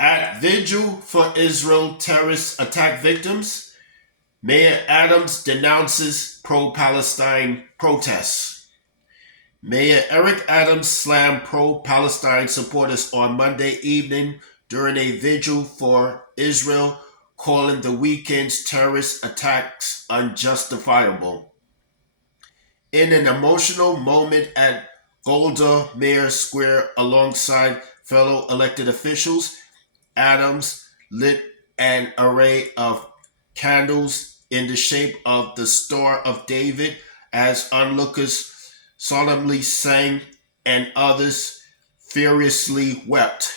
At vigil for Israel terrorist attack victims, Mayor Adams denounces pro-Palestine protests. Mayor Eric Adams slammed pro-Palestine supporters on Monday evening during a vigil for Israel, calling the weekend's terrorist attacks unjustifiable. In an emotional moment at Golda Meir Square alongside fellow elected officials, Adams lit an array of candles in the shape of the Star of David as onlookers solemnly sang and others furiously wept.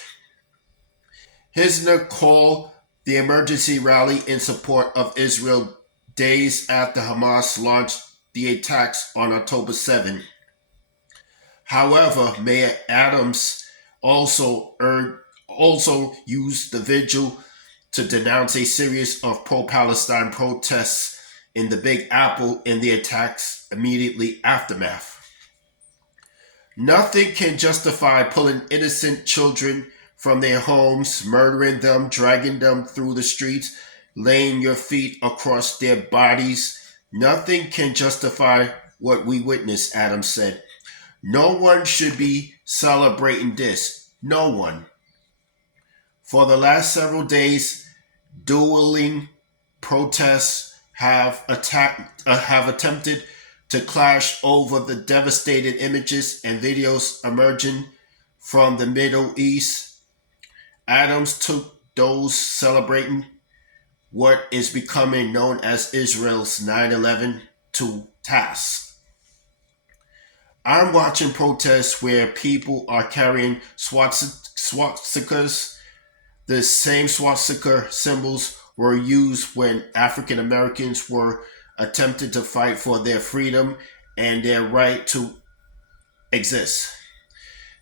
Hisner called the emergency rally in support of Israel days after Hamas launched the attacks on October 7. However, Mayor Adams also used the vigil to denounce a series of pro-Palestine protests in the Big Apple in the attacks immediately aftermath. Nothing can justify pulling innocent children from their homes, murdering them, dragging them through the streets, laying your feet across their bodies. Nothing can justify what we witnessed, Adams said. No one should be celebrating this. No one. For the last several days, dueling protests have attempted to clash over the devastated images and videos emerging from the Middle East. Adams took those celebrating what is becoming known as Israel's 9/11 to task. I'm watching protests where people are carrying swastikas. The same swastika symbols were used when African Americans were attempting to fight for their freedom and their right to exist.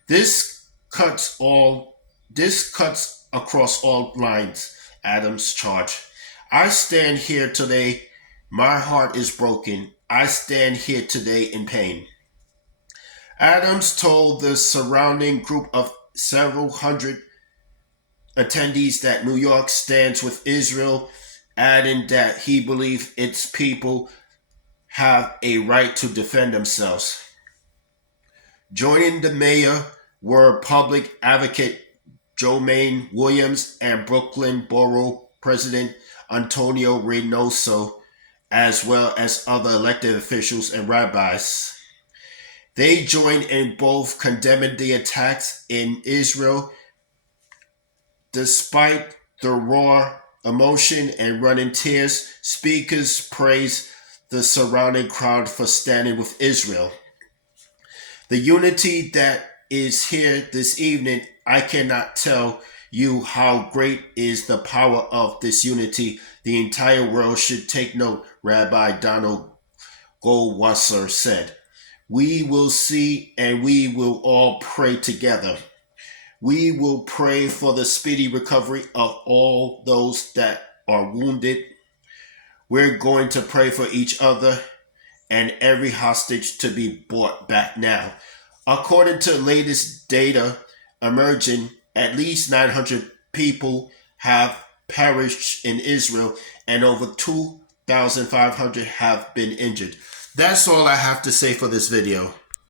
This cuts across all lines, Adams charged. I stand here today. My heart is broken. I stand here today in pain. Adams told the surrounding group of several hundred attendees that New York stands with Israel, adding that he believes its people have a right to defend themselves. Joining the mayor were public advocate Jomaine Williams and Brooklyn Borough President Antonio Reynoso, as well as other elected officials and rabbis. They joined in both condemning the attacks in Israel. Despite the raw emotion and running tears, speakers praised the surrounding crowd for standing with Israel. The unity that is here this evening, I cannot tell you how great is the power of this unity. The entire world should take note, Rabbi Donald Goldwasser said. We will see and we will all pray together. We will pray for the speedy recovery of all those that are wounded. We're going to pray for each other and every hostage to be brought back now. According to latest data emerging, at least 900 people have perished in Israel and over 2,500 have been injured. That's all I have to say for this video.